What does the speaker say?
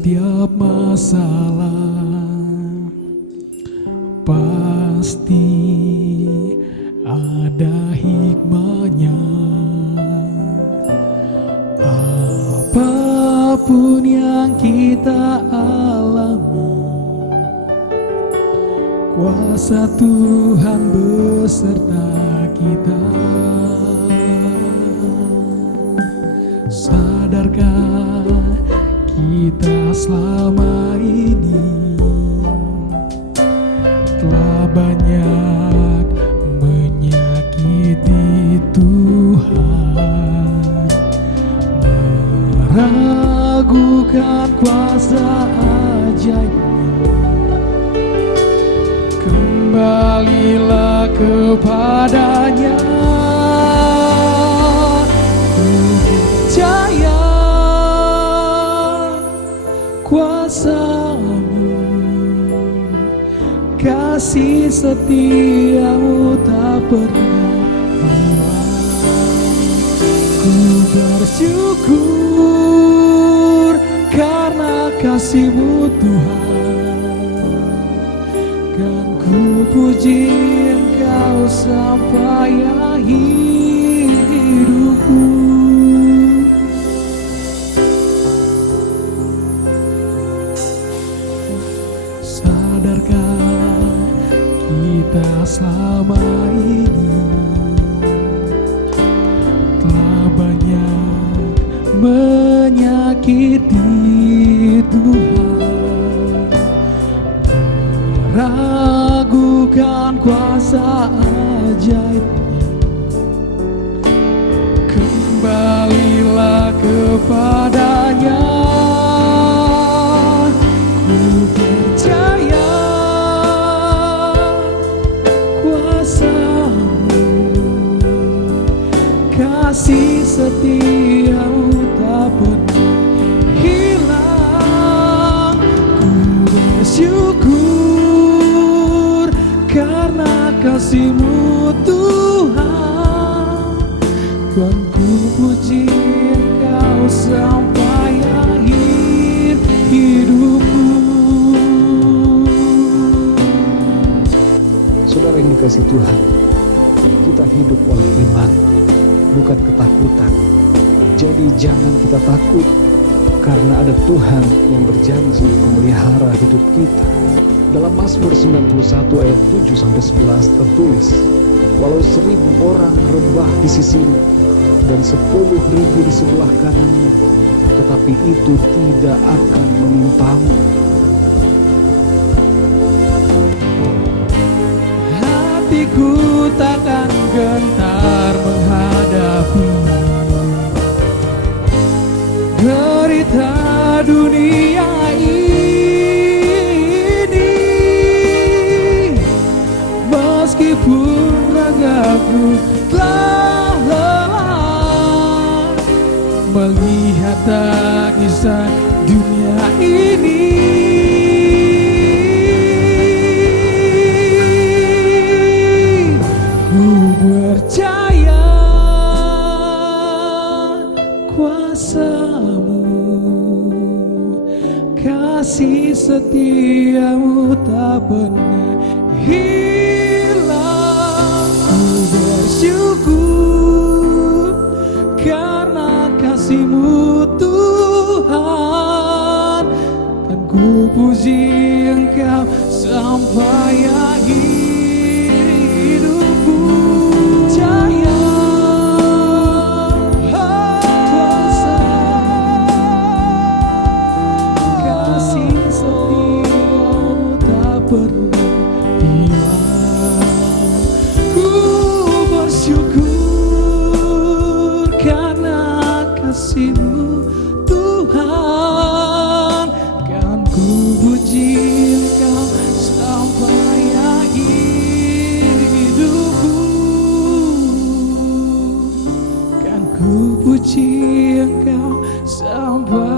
setiap masalah pasti ada hikmahnya. Apapun yang kita alami, kuasa Tuhan beserta kita. Sadarkah kita selama ini telah banyak menyakiti Tuhan, meragukan kuasa ajaibnya. Kembalilah kepadanya, percaya kuasa-Mu, kasih setiamu tak pernah hilang. Ku bersyukur karena kasih-Mu Tuhan, kan ku puji Engkau sampai akhir hidupku. Sadarkah kita selama ini telah banyak menyakiti Tuhan, meragukan kuasa ajaibnya. Kembalilah kepadanya, ku percaya kuasa-Mu, kasih setiamu tak pernah hilang. Ku bersyukur karena kasih-Mu Tuhan, kan ku puji Engkau sampai akhir hidupku. Saudara yang dikasihi Tuhan, kita hidup oleh iman, bukan ketakutan. Jadi jangan kita takut, karena ada Tuhan yang berjanji memelihara hidup kita. Dalam Mazmur 91 ayat 7-11 tertulis, walau 1000 orang rebah di sisimu dan 10.000 di sebelah kananmu, tetapi itu tidak akan menimpamu. Hatiku takkan gentar menghadapi derita dunia ini, meskipun ragaku telah lelah melihat tangisan dunia ini. Percaya kuasa-Mu, kasih setiamu tak pernah hilang. Ku bersyukur karena kasih-Mu Tuhan, kan ku puji Engkau sampai akhir. Kasih-Mu Tuhan, kan ku puji Engkau sampai akhir hidupku, kan ku puji Engkau sampai